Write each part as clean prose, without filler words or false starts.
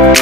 Hello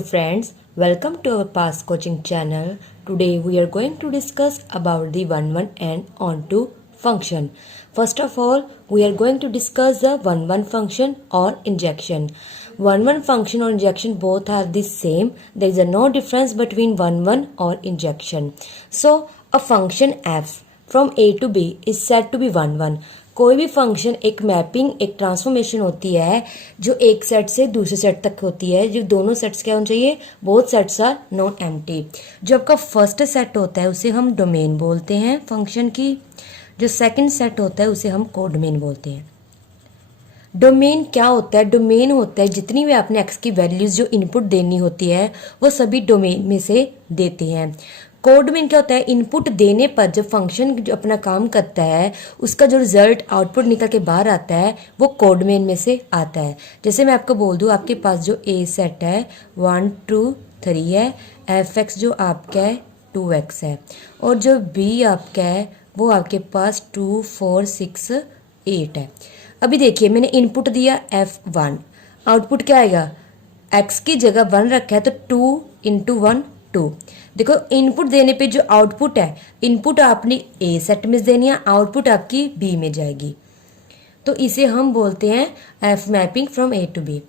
friends, welcome to our past coaching channel. Today we are going to discuss about the 1-1 and onto function. First of all, we are going to discuss the 1-1 function or injection. 1-1 function or injection both are the same. There is no difference between 1-1 or injection. So a function f from a to b is said to be 1-1. कोई भी function एक mapping एक transformation होती है जो एक set से दूसरे सेट तक होती है। जो दोनों सेट्स क्या होने चाहिए, both sets are non empty. जो आपका फर्स्ट सेट होता है उसे हम डोमेन बोलते हैं फंक्शन की। जो सेकंड सेट होता है उसे हम कोडोमेन बोलते हैं। डोमेन क्या होता है, डोमेन होता है जितनी भी आपने एक्स की वैल्यूज जो इनपुट देनी होती है वो सभी डोमेन में से देते हैं। कोडोमेन क्या होता है, इनपुट देने पर जब फंक्शन जो अपना काम करता है उसका जो रिजल्ट आउटपुट निकल के बाहर आता है वो कोडोमेन में से आता है। जैसे मैं आपको बोल दूं, आपके पास जो ए सेट है 1 2 3 है, एफ एक्स जो आपका है 2x है, और जो बी आपका है वो आपके पास 2 4 6 8 है। अभी देखिए मैंने इनपुट दिया f1, आउटपुट क्या आएगा, x की जगह 1 रखा है तो 2 इंटू 1 2। देखो इनपुट देने पे जो आउटपुट है, इनपुट आपने ए सेट में देनी है, आउटपुट आपकी बी में जाएगी, तो इसे हम बोलते हैं F mapping from A to B.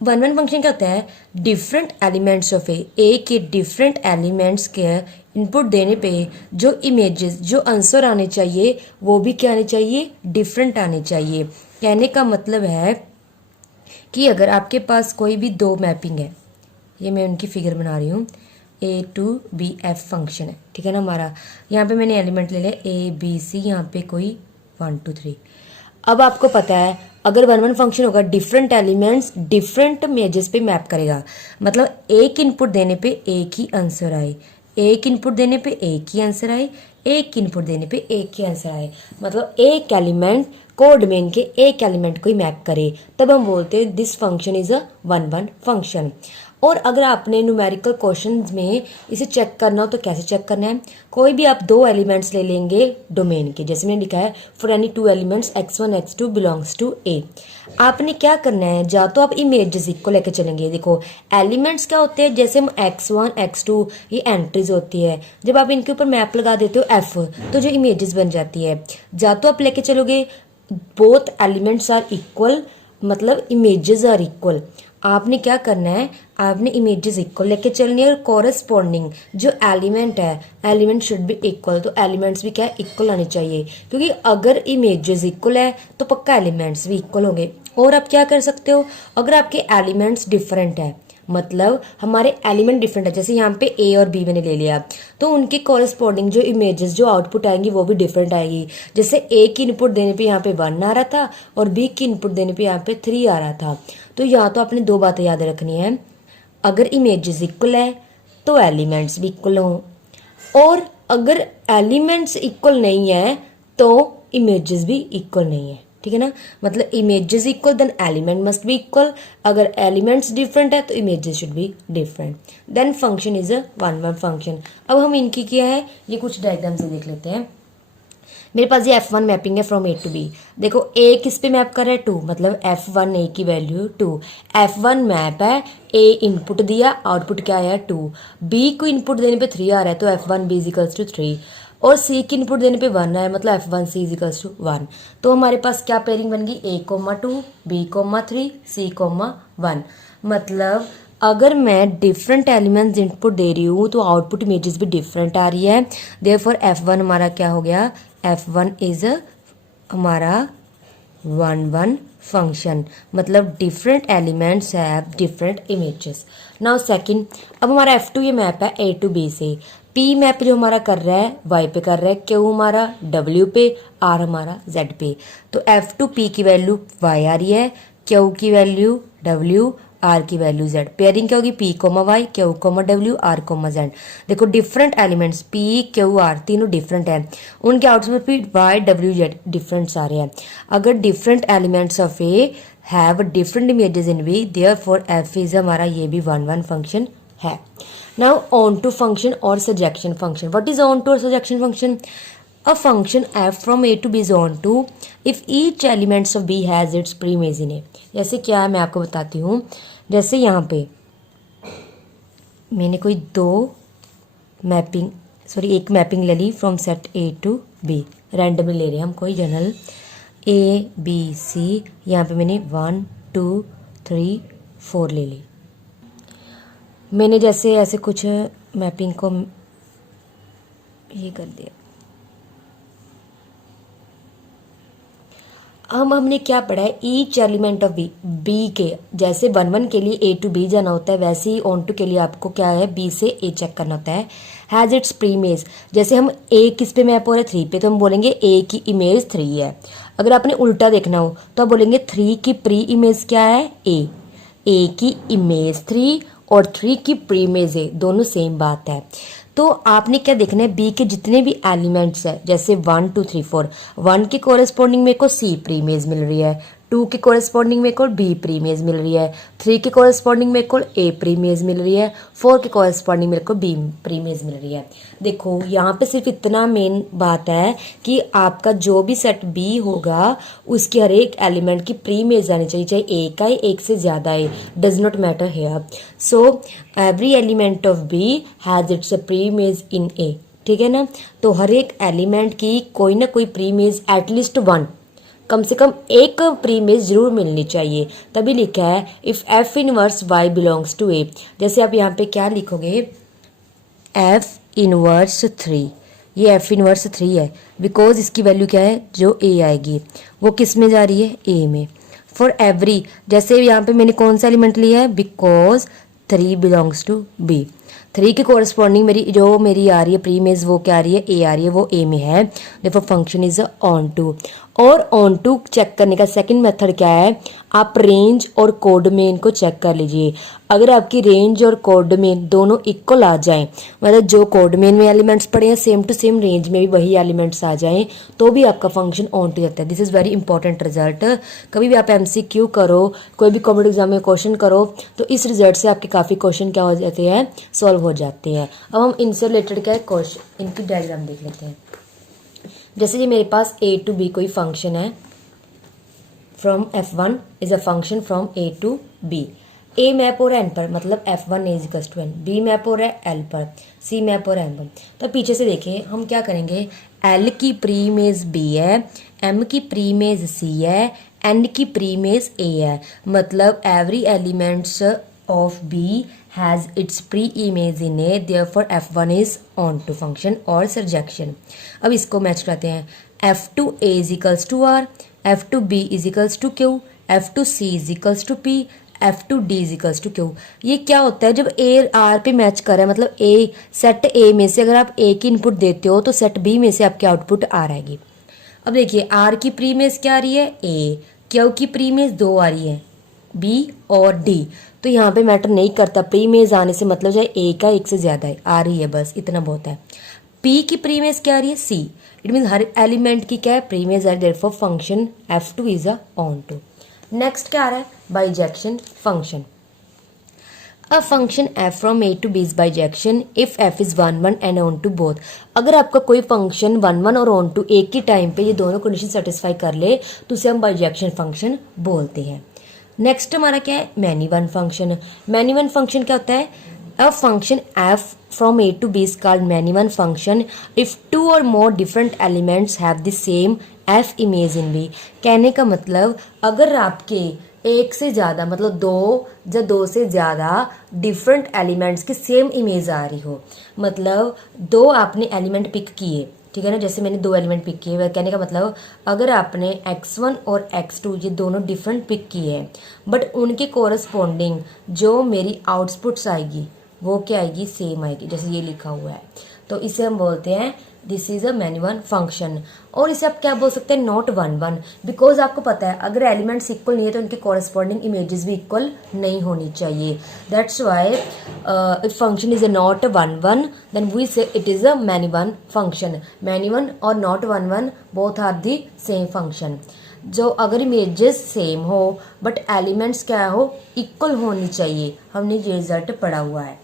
1-1 function क्या होता है, डिफरेंट एलिमेंट्स ऑफ ए के डिफरेंट एलिमेंट्स के इनपुट देने पे जो इमेजेस जो आंसर आने चाहिए वो भी क्या आने चाहिए, डिफरेंट आने चाहिए। कहने का मतलब है कि अगर आपके पास कोई भी दो मैपिंग है, ये मैं उनकी फिगर बना रही हूँ, ए टू बी एफ फंक्शन है, ठीक है ना हमारा। यहाँ पे मैंने एलिमेंट ले लिया ए बी सी, यहाँ पे कोई 1 2 3। अब आपको पता है अगर 1-1 फंक्शन होगा डिफरेंट एलिमेंट्स डिफरेंट इमेजेस पे मैप करेगा, मतलब एक इनपुट देने पे एक ही आंसर आए, एक इनपुट देने पे एक ही आंसर आए, एक इनपुट देने पे एक ही आंसर आए, मतलब एक एलिमेंट कोडोमेन के एक एलिमेंट को ही मैप करे, तब हम बोलते हैं this function is a 1-1 function. और अगर आपने न्यूमेरिकल क्वेश्चंस में इसे चेक करना हो तो कैसे चेक करना है, कोई भी आप दो एलिमेंट्स ले लेंगे डोमेन के, जैसे मैंने लिखा है for any 2 elements x1 x2 belongs to A. आपने क्या करना है, जा तो आप इमेजेस को लेकर चलेंगे। देखो एलिमेंट्स क्या होते हैं, जैसे हम x1 x2 ये एंट्रीज होती है, जब आप इनके ऊपर मैप लगा देते हो f तो जो इमेजेस बन जाती है। जा तो आप लेके चलोगे बोथ एलिमेंट्स आर इक्वल, मतलब इमेजेस आर इक्वल। आपने क्या करना है, आपने इमेजेस इक्वल लेके चलनी है और कॉरेस्पॉन्डिंग जो एलिमेंट है एलिमेंट शुड बी इक्वल, तो एलिमेंट्स भी क्या है, इक्वल आने चाहिए, क्योंकि अगर इमेजेस इक्वल है तो पक्का एलिमेंट्स भी इक्वल होंगे। और आप क्या कर सकते हो, अगर आपके एलिमेंट्स डिफरेंट है, मतलब हमारे एलिमेंट डिफरेंट है, जैसे यहाँ पे ए और बी मैंने ले लिया, तो उनके कॉरेस्पॉन्डिंग जो इमेजेस जो आउटपुट आएंगी वो भी डिफरेंट आएगी। जैसे ए की इनपुट देने पे यहाँ पे 1 आ रहा था और बी की इनपुट देने पे यहाँ पे 3 आ रहा था। तो यहाँ तो आपने दो बातें याद रखनी है, अगर इमेजेस इक्वल है तो एलिमेंट्स भी इक्वल हों, और अगर एलिमेंट्स इक्वल नहीं है तो इमेजेस भी इक्वल नहीं है, ठीक है ना। मतलब images equal then element must be equal, अगर एलिमेंट्स डिफरेंट है तो images should be different, then function is a 1-1 function. अब हम इनकी क्या है ये कुछ डायग्राम से देख लेते हैं। मेरे पास ये f1 मैपिंग है फ्रॉम ए टू बी। देखो a किस पे मैप कर रहा है 2, मतलब f1 a की वैल्यू 2, f1 मैप है, a इनपुट दिया आउटपुट क्या आया 2, b को इनपुट देने पे 3 आ रहा है तो f1 b इजिकल्स टू 3, और c की इनपुट देने पे 1 है मतलब f1 c इजिकल्स टू 1। तो हमारे पास क्या पेयरिंग बन गई, a, 2 b, 3 c, 1। मतलब अगर मैं डिफरेंट एलिमेंट्स इनपुट दे रही हूँ तो आउटपुट इमेजेस भी डिफरेंट आ रही है, देयरफॉर f1 हमारा क्या हो गया, f1 इज हमारा 1-1 फंक्शन, मतलब different elements have different images. Now second, अब हमारा f2 ये मैप है a टू b से, p मैप जो हमारा कर रहा है y पे कर रहा है, q हमारा w पे, r हमारा z पे। तो f2 p की वैल्यू y आ रही है, q की वैल्यू w, आर की वैल्यू जेड। पेयरिंग क्या होगी, P comma Y, Q comma W, R comma Z. देखो different elements P Q R तीनों डिफरेंट है, उनके आउटपुट भी वाई डब्ल्यू जेड डिफरेंट आ रहे हैं। अगर different elements of A have different images in B, therefore F is हमारा ये भी 1-1 फंक्शन है। नाउ ऑन टू फंक्शन और surjection function. What is on to और surjection function? A function f from a to b is on to if each elements of b has its preimage in a. जैसे क्या है मैं आपको बताती हूँ. जैसे यहाँ पे मैंने कोई एक मैपिंग ले ली from set a to b. Randomly ले रहे हैं हम कोई जनरल a b c. यहाँ पे मैंने 1 2 3 4 ले ली. मैंने जैसे ऐसे कुछ मैपिंग को ये कर दिया. हमने क्या पढ़ा है? ईच एलिमेंट ऑफ बी के जैसे 1 1 के लिए ए टू बी जाना होता है, वैसे ही ऑन टू के लिए आपको क्या है? बी से ए चेक करना होता है. Has its pre image. जैसे हम ए किस पे मैप हो रहा है? 3 पे, तो हम बोलेंगे ए की इमेज 3 है. अगर आपने उल्टा देखना हो तो आप बोलेंगे 3 की प्री इमेज क्या है? ए की इमेज 3 और 3 की प्री इमेज ए, दोनों सेम बात है. तो आपने क्या देखना है? बी के जितने भी एलिमेंट्स है, जैसे 1 2 3 4, 1 के कोरेस्पॉन्डिंग मेरे को सी प्री इमेज मिल रही है, 2 के कोरेस्पॉन्डिंग मेरे को बी प्री इमेज मिल रही है, 3 के कोरेस्पॉन्डिंग मेरे को ए प्री इमेज मिल रही है, 4 के कोरेस्पॉन्डिंग मेरे को बी प्री इमेज मिल रही है. देखो यहाँ पे सिर्फ इतना मेन बात है कि आपका जो भी सेट बी होगा उसकी हर एक एलिमेंट की प्री इमेज आनी चाहिए, चाहे ए का है एक से ज्यादा है, does not matter here. So every element of B has its a preimage in A. ठीक है ना? तो हर एक एलिमेंट की कोई ना कोई प्री इमेज एटलीस्ट 1, कम से कम एक प्री इमेज जरूर मिलनी चाहिए. तभी लिखा है if F inverse Y belongs to A. जैसे आप यहाँ पे क्या लिखोगे? F inverse 3. ये एफ इनवर्स 3 है बिकॉज इसकी वैल्यू क्या है? जो ए आएगी वो किस में जा रही है? ए में. फॉर एवरी, जैसे यहाँ पे मैंने कौन सा एलिमेंट लिया है? Because 3 belongs to be. 3 के कोरस्पॉन्डिंग मेरी आ रही है प्री इमेज, वो क्या आ रही है? ए आ रही है, वो ए में है. देखो फंक्शन इज ऑन टू. और ऑन टू चेक करने का सेकंड मेथड क्या है? आप रेंज और कोड मेन को चेक कर लीजिए. अगर आपकी रेंज और कोड मेन दोनों इक्वल आ जाएं, मतलब जो कोड मेन में एलिमेंट्स पड़े हैं सेम टू सेम रेंज में भी वही एलिमेंट्स आ जाएं, तो भी आपका फंक्शन ऑन टू जाता है. This is very important result. कभी भी आप एमसीक्यू करो, कोई भी कॉम्पिटिटिव एग्जाम में क्वेश्चन करो, तो इस रिजल्ट से आपके काफी क्वेश्चन क्या हो जाते हैं? सॉल्व हो जाते हैं. अब हम इनसे रिलेटेड क्या है क्वेश्चन, इनकी डायग्राम देख लेते हैं. जैसे कि मेरे पास ए टू बी कोई फंक्शन है, from f1 is a function from A to B. A map हो रहा है एन पर, मतलब f1 is equal to N. B map हो रहा है एल पर, सी मैप हो रहा है एम पर. तो पीछे से देखिए हम क्या करेंगे? एल की प्री इमेज बी है, एम की प्री इमेज सी है, एन की प्री इमेज ए है. मतलब every elements of B has its pre-image in A, therefore f1 is onto function और surjection. अब इसको मैच करते हैं. f2a is equals to r, f2b is equals to q, f2c is equals to p, f2d is equals to q. ये क्या होता है? जब a r पे मैच कर रहा है, मतलब a सेट a में से अगर आप a की इनपुट देते हो तो सेट b में से आपकी आउटपुट r आएगी. अब देखिए r की प्री इमेज क्या आ रही है? a. q की प्री इमेज 2 आ रही है, b और d. तो यहाँ पे मैटर नहीं करता प्री इमेज आने से, मतलब चाहे ए का एक से ज्यादा है आ रही है, बस इतना बहुत है. पी की प्री इमेज क्या आ रही है? सी. इट मीन हर एलिमेंट की क्या है? प्री इमेज आ रही है. Therefore function f2 is a onto. Next क्या आ रहा है? Bijection function. A function f from a to b is bijection if f is 1 1 and on to both. अगर आपका कोई फंक्शन 1 1 और on to एक ही टाइम पे ये दोनों कंडीशन सेटिस्फाई कर ले तो उसे हम बाइजेक्शन फंक्शन बोलते हैं. नेक्स्ट हमारा क्या है? Many one function. Many one function क्या होता है? अ function f from a to b is called many one function if two or more different elements have the same f image in b. कहने का मतलब अगर आपके एक से ज्यादा, मतलब 2 से ज्यादा डिफरेंट एलिमेंट्स की सेम इमेज आ रही हो, मतलब 2 आपने एलिमेंट पिक किए, ठीक है ना? जैसे मैंने 2 एलिमेंट पिक किए. वह कहने का मतलब अगर आपने x1 और x2 ये दोनों डिफरेंट पिक किए हैं, बट उनके कोरस्पॉन्डिंग जो मेरी आउटपुट्स आएगी वो क्या आएगी? सेम आएगी, जैसे ये लिखा हुआ है. तो इसे हम बोलते हैं this is a many one function. और इसे आप क्या बोल सकते हैं? नॉट 1 1, बिकॉज आपको पता है अगर एलिमेंट्स इक्वल नहीं है तो उनके कॉरस्पॉन्डिंग इमेजेस भी इक्वल नहीं होनी चाहिए. That's why if function is a not 1 1 then we say it is a many one function. Many one और not 1 1 both are the same function. जो अगर इमेजेस सेम हो बट एलिमेंट्स क्या हो? इक्वल होनी चाहिए. हमने ये रिजल्ट पढ़ा हुआ है.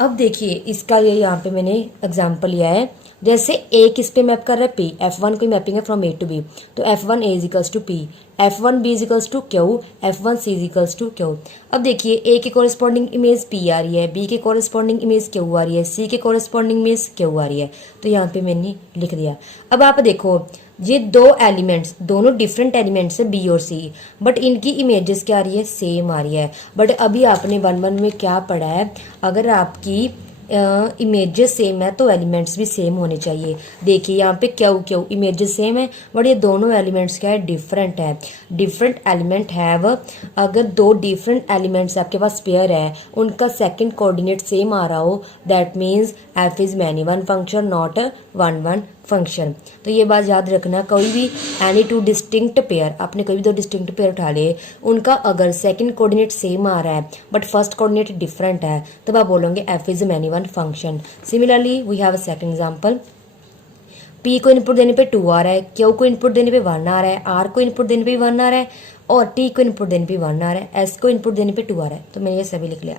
अब देखिए इसका ये यहाँ पे मैंने एग्जांपल लिया है, जैसे ए किस पे मैप कर रहा है, पी, F1 कोई मैपिंग है फ्रॉम ए टू बी, तो F1 A equals to P, F1 B equals to Q, F1 C equals to Q. अब देखिए ए के कॉरेस्पॉन्डिंग इमेज पी आ रही है, बी के कॉरेस्पॉन्डिंग इमेज क्यू आ रही है, सी के कॉरेस्पॉन्डिंग इमेज क्यू आ रही है, तो यहाँ पे मैंने लिख दिया। अब आप देखो ये दो एलिमेंट्स दोनों डिफरेंट एलिमेंट्स है बी और सी, बट इनकी इमेजेस क्या आ रही है, सेम आ रही है। बट अभी आपने 1-1 में क्या पढ़ा है, अगर आपकी इमेजेस सेम है तो एलिमेंट्स भी सेम होने चाहिए। देखिए यहाँ पे क्यू क्यू इमेजेस सेम है, बट ये दोनों एलिमेंट्स क्या है, डिफरेंट है। डिफरेंट एलिमेंट हैव, अगर दो डिफरेंट एलिमेंट्स आपके पास पेयर है, उनका सेकंड कोऑर्डिनेट सेम आ रहा हो, that means F is many one function, not 1-1 function. तो ये बात याद रखना, कोई भी एनी टू डिस्टिंक्ट पेयर, आपने कोई भी दो डिस्टिंक्ट पेयर उठा ले, उनका अगर सेकंड कोऑर्डिनेट सेम आ रहा है बट फर्स्ट कोऑर्डिनेट डिफरेंट है, तब आप बोलोगे F is many one function. Similarly we have a second example, P को इनपुट देने पे 2 आ रहा है, क्यू को इनपुट देने पे 1 आ रहा है, आर को इनपुट देने पे 1 आ रहा है, और टी को इनपुट देने पे 1 आ रहा है, एस को इनपुट देने पे 2 आ रहा है। तो मैंने ये सभी लिख लिया।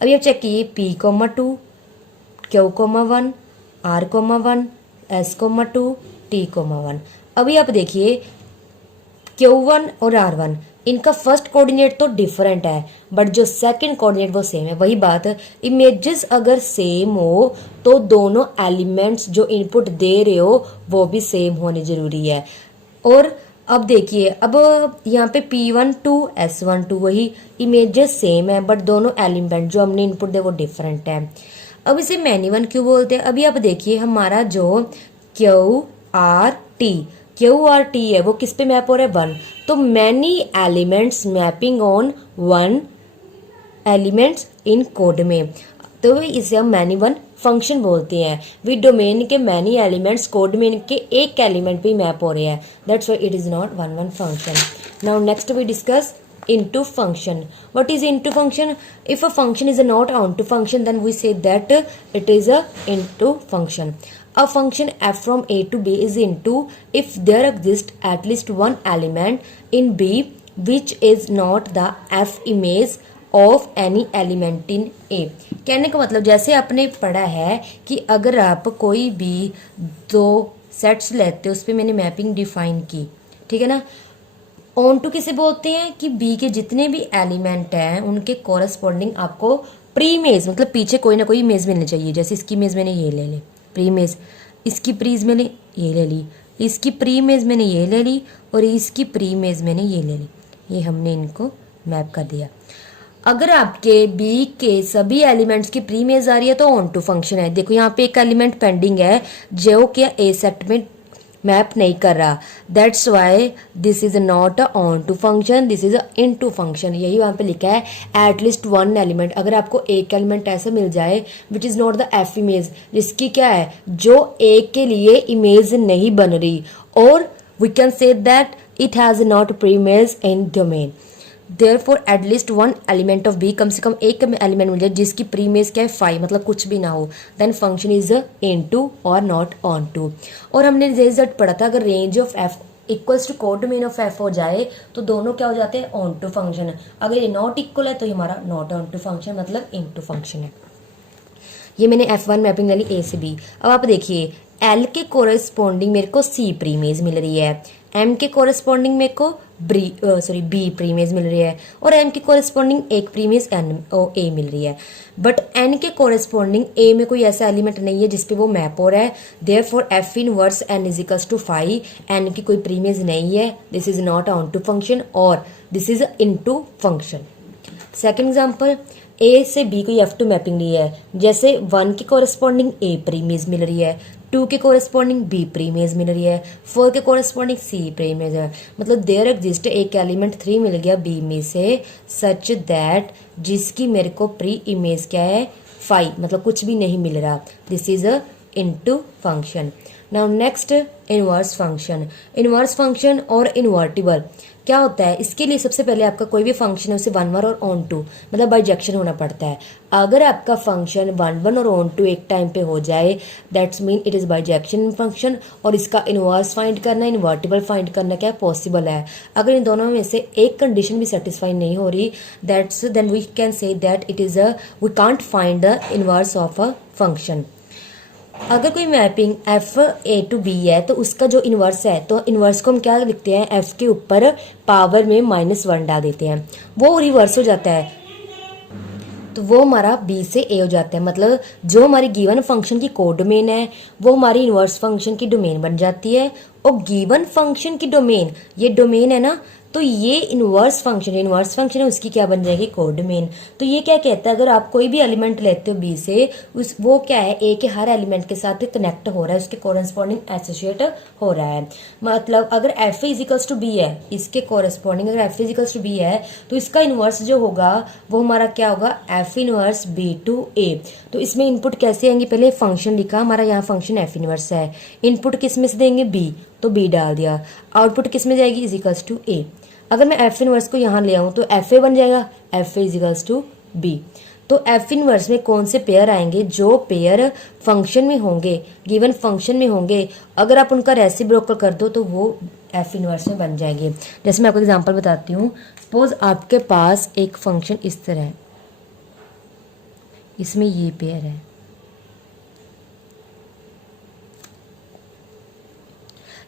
अब ये चेक कीजिए, P comma 2, Q comma 1, R comma 1, S comma 2, T comma 1। अभी आप देखिए Q1 और R1 इनका फर्स्ट कोऑर्डिनेट तो डिफरेंट है, बट जो सेकंड कोऑर्डिनेट वो सेम है। वही बात, इमेजेस अगर सेम हो तो दोनों एलिमेंट्स जो इनपुट दे रहे हो वो भी सेम होने जरूरी है। और अब देखिए, अब यहाँ पे P12 S12 वही इमेजेस सेम है, बट दोनों एलिमेंट जो हमने इनपुट दे वो डिफरेंट है। अब इसे मैनी वन क्यों बोलते हैं? अभी आप देखिए हमारा जो क्यू आर टी है वो किस पे मैप हो रहा है, 1, तो many elements mapping on 1 elements in code में, तो इसे हम मैनी वन फंक्शन बोलते हैं। विद डोमेन के मैनी एलिमेंट्स कोड में के एक एलिमेंट पे मैप हो रहे हैं, that's why it is not 1-1 function. Now next we discuss into function. What is into function? If a function is a not onto function, then we say that it is a into function. A function f from a to b is into if there exists at least one element in b which is not the f image of any element in a. कहने का मतलब जैसे आपने पढ़ा है कि अगर आप कोई भी दो सेट्स लेते हो, उस पर मैंने मैपिंग डिफाइन की, ठीक है ना। ऑन टू किसे बोलते हैं कि बी के जितने भी एलिमेंट हैं उनके कॉरेस्पॉन्डिंग आपको प्री इमेज, मतलब पीछे कोई ना कोई इमेज मिलनी चाहिए। जैसे इसकी इमेज मैंने ये ले ली प्री इमेज, इसकी प्री इमेज मैंने ये ले ली, इसकी प्री इमेज मैंने ये ले ली, और इसकी प्री इमेज मैंने ये ले ली। ये हमने इनको मैप कर दिया। अगर आपके बी के सभी एलिमेंट्स की प्री इमेज आ रही है तो ऑन टू फंक्शन है। देखो यहाँ पे एक एलिमेंट पेंडिंग है जो क्या ए सेट में मैप नहीं कर रहा, that's why this is not a onto function, this is a into function. यही वहां पे लिखा है एटलीस्ट वन एलिमेंट। अगर आपको एक एलिमेंट ऐसा मिल जाए which is not the F image, जिसकी क्या है, जो एक के लिए इमेज नहीं बन रही, और we can say that it has not preimage in domain. Therefore at least one element of B, कम से कम एक एलिमेंट मिल जाए जिसकी प्री इमेज क्या है 5, मतलब कुछ भी ना हो, देन फंक्शन इज इनटू और नॉट ऑन टू। और हमने रिजल्ट पढ़ा था, अगर range of F equals to codomain of F हो जाए तो दोनों क्या हो जाते हैं, ऑन टू फंक्शन। अगर ये नॉट इक्वल है तो हमारा नॉट ऑन टू फंक्शन, मतलब इन टू फंक्शन है। ये मैंने F1 मैपिंग ले ली ए से बी। अब आप देखिए L के कोरेस्पॉन्डिंग मेरे को C प्री इमेज मिल रही है, M के कोरेस्पॉन्डिंग मेरे को बी प्री इमेज मिल रही है, और M के कोरेस्पॉन्डिंग एक प्री इमेज ए मिल रही है। बट N के कोरेस्पॉन्डिंग A में कोई ऐसा एलिमेंट नहीं है जिसपे वो मैप हो रहा है, therefore F inverse N is equals to 5, N की कोई प्री इमेज नहीं है, this is not onto function और this is into function. Second example, A से बी को F2 मैपिंग ली है, जैसे 1 के कोरेस्पॉन्डिंग ए प्री इमेज मिल रही है, 2 के कोरेस्पॉन्डिंग बी प्री इमेज मिल रही है, 4 के कोरेस्पॉन्डिंग सी प्री इमेज है, मतलब देयर एग्जिस्ट एक एलिमेंट 3 मिल गया बी में से, सच दैट जिसकी मेरे को प्री इमेज क्या है 5, मतलब कुछ भी नहीं मिल रहा, this is a into function. Now next inverse function. Inverse function और इन्वर्टिबल क्या होता है, इसके लिए सबसे पहले आपका कोई भी फंक्शन है उसे वन वन और ऑन टू मतलब बाइजेक्शन होना पड़ता है। अगर आपका फंक्शन वन वन और ऑन टू एक टाइम पे हो जाए that's mean it is bijection function, और इसका इनवर्स फाइंड करना इन्वर्टिबल फाइंड करना क्या पॉसिबल है। अगर इन दोनों में से एक कंडीशन भी सेटिस्फाई नहीं हो रही that's then we can say that it is a we can't find the inverse of a function. अगर कोई mapping F A to B है तो उसका जो इन्वर्स है, तो इन्वर्स को हम क्या लिखते हैं, एफ के ऊपर पावर में -1 डाल देते हैं, वो रिवर्स हो जाता है तो वो हमारा बी से ए हो जाता है। मतलब जो हमारी गिवन फंक्शन की कोडोमेन है वो हमारी इन्वर्स फंक्शन की डोमेन बन जाती है। और गिवन फंक्शन की डोमेन, ये डोमेन है ना, तो ये इन्वर्स फंक्शन है उसकी क्या बन जाएगी कोडोमेन। तो ये क्या कहता है, अगर आप कोई भी एलिमेंट लेते हो बी से, उस वो क्या है ए के हर एलिमेंट के साथ कनेक्ट हो रहा है, उसके कोरेस्पॉन्डिंग एसोसिएट हो रहा है। मतलब अगर एफ इजिकल्स टू बी है, इसके कोरेस्पॉन्डिंग अगर एफ इजिकल्स टू बी है तो इसका इन्वर्स जो होगा वो हमारा क्या होगा, एफ इनवर्स बी टू ए। तो इसमें इनपुट कैसे आएंगे, पहले फंक्शन लिखा, हमारा यहाँ फंक्शन एफ इनवर्स है, इनपुट किस में से देंगे बी, तो बी डाल दिया, आउटपुट किस में जाएगी इजिकल्स टू ए। अगर मैं एफ इनवर्स को यहाँ ले आऊँ तो एफ ए बन जाएगा, F A equals to B. तो एफ इनवर्स में कौन से पेयर आएंगे, जो पेयर फंक्शन में होंगे, गिवन फंक्शन में होंगे, अगर आप उनका रेसिप्रोकल कर दो तो वो एफ इनवर्स में बन जाएंगे। जैसे मैं आपको एग्जांपल बताती हूँ, सपोज आपके पास एक फंक्शन इस तरह है, इसमें ये पेयर है,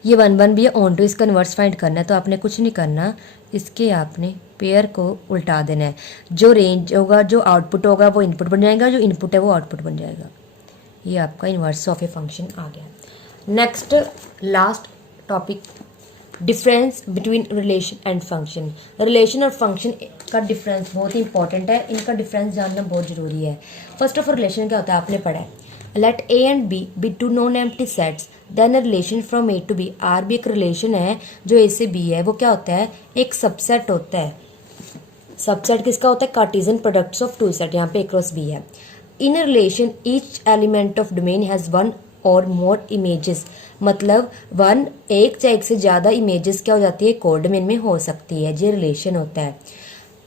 ये वन वन भी है, ऑन टू इसका इन्वर्स फाइंड करना है, तो आपने कुछ नहीं करना, इसके आपने पेयर को उल्टा देना है, जो रेंज होगा जो आउटपुट होगा वो इनपुट बन जाएगा, जो इनपुट है वो आउटपुट बन जाएगा। ये आपका इन्वर्स ऑफ ए फंक्शन आ गया। Next last topic, difference between relation and function. Relation और फंक्शन का डिफरेंस बहुत ही इंपॉर्टेंट है, इनका डिफरेंस जानना बहुत जरूरी है। फर्स्ट ऑफ ऑल रिलेशन क्या होता है, आपने पढ़ा है, let A and B be two non empty sets then a relation from A to B. R भी एक रिलेशन है जो ए से बी है, वो क्या होता है, एक सबसेट होता है। सबसेट किसका होता है, Cartesian products of two set, यहाँ पे ए क्रॉस बी है। In relation each element of domain has one और मोर इमेजेस, मतलब वन एक या एक से ज्यादा इमेजेस क्या हो जाती है कोडोमेन में हो सकती है, ये रिलेशन होता है।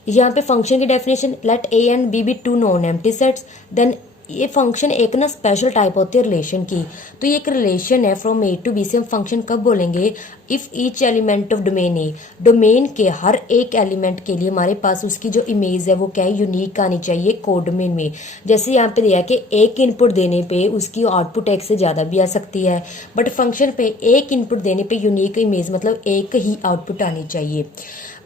यहाँ पे फंक्शन की definition, let A and B be two non empty sets, then ये फंक्शन एक ना स्पेशल टाइप होती है रिलेशन की। तो ये एक रिलेशन है फ्रॉम ए टू बी से हम फंक्शन कब बोलेंगे, if each element of domain A, domain के हर एक एलिमेंट के लिए हमारे पास उसकी जो इमेज है वो क्या है, यूनिक आनी चाहिए कोडोमेन में। जैसे यहाँ पे दिया कि एक इनपुट देने पे उसकी आउटपुट एक से ज्यादा भी आ सकती है, बट फंक्शन पे एक इनपुट देने पे यूनिक इमेज मतलब एक ही आउटपुट आनी चाहिए।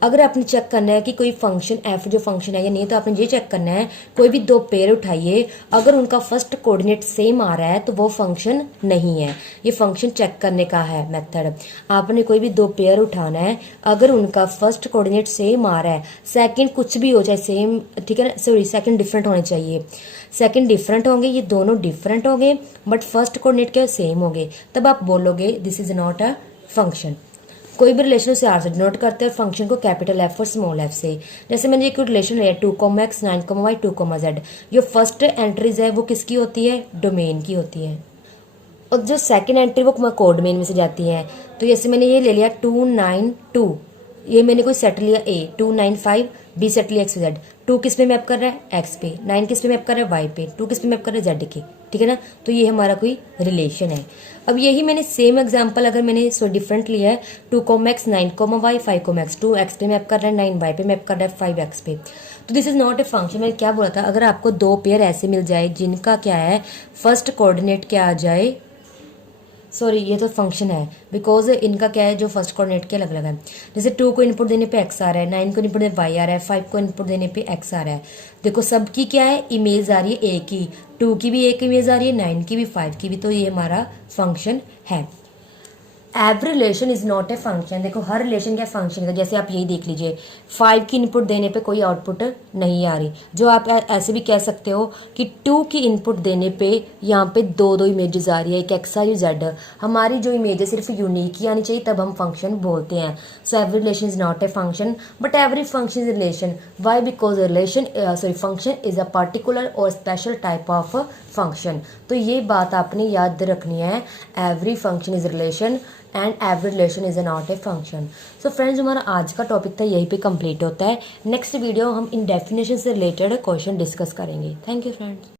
अगर आपने चेक करना है कि कोई फंक्शन एफ जो फंक्शन है या नहीं, तो आपने ये चेक करना है, कोई भी दो पेयर उठाइए, अगर उनका फर्स्ट कोऑर्डिनेट सेम आ रहा है तो वो फंक्शन नहीं है। ये फंक्शन चेक करने का है मेथड। आपने कोई भी दो पेयर उठाना है, अगर उनका फर्स्ट कोऑर्डिनेट सेम आ रहा है, सेकंड कुछ भी हो जाए सेम, ठीक है ना, सॉरी सेकंड डिफरेंट होने चाहिए, सेकंड डिफरेंट होंगे, ये दोनों डिफरेंट होंगे बट फर्स्ट कोऑर्डिनेट क्या सेम होंगे, तब आप बोलोगे this is not a function. कोई भी रिलेशन उसे आर से डिनोट करते हैं, फंक्शन को कैपिटल एफ और स्मॉल एफ से। जैसे मैंने एक रिलेशन लिया 2x 9y 2z, जो फर्स्ट एंट्रीज है वो किसकी होती है, डोमेन की होती है, और जो सेकंड एंट्री वो कोड डोमेन में से जाती है। तो जैसे मैंने ये ले लिया 292, ये मैंने कोई सेट लिया ए, 295 बी सेट लिया एक्स जेड, 2 किस पे मैप कर रहा है एक्स पे, 9 किस पे मैप कर रहा है वाई पे, 2 किस पे मैप कर रहा है जेड के, ठीक है ना। तो ये हमारा कोई रिलेशन है। अब यही मैंने सेम एग्जांपल अगर मैंने सो डिफरेंट लिया है 2x 9y 5x, 2x पे मैप कर रहा है 9y पे मैप कर रहा है 5x पे, तो this is not a function. मैंने क्या बोला था, अगर आपको दो पेयर ऐसे मिल जाए जिनका क्या है फर्स्ट कोऑर्डिनेट क्या आ जाए, सॉरी ये तो फंक्शन है बिकॉज इनका क्या है जो फर्स्ट कोऑर्डिनेट के अलग अलग है। जैसे 2 को इनपुट देने पे x आ रहा है, 9 को इनपुट देने पे y आ रहा है, 5 को इनपुट देने पे x आ रहा है। देखो सबकी क्या है इमेज आ रही है एक ही, 2 की भी एक इमेज आ रही है, 9 की भी 5 की भी, तो ये हमारा फंक्शन है। Every relation is not a function. देखो हर रिलेशन का फंक्शन है, जैसे आप यही देख लीजिए 5 की इनपुट देने पे कोई आउटपुट नहीं आ रही, जो आप ऐसे भी कह सकते हो कि 2 की इनपुट देने पे यहाँ पे दो दो इमेजेस आ रही है, एक एक्स आई जेड। हमारी जो इमेज है सिर्फ यूनिक ही आनी चाहिए, तब हम फंक्शन बोलते हैं। So every relation is not a function but every function is relation. Why? Because relation function is a particular और स्पेशल टाइप ऑफ फंक्शन। तो ये बात आपने याद रखनी है, every function is relation and every relation is not a function. So friends, हमारा आज का टॉपिक था यहीं पे कंप्लीट होता है। नेक्स्ट वीडियो हम इन डेफिनेशन से रिलेटेड क्वेश्चन डिस्कस करेंगे। Thank you friends.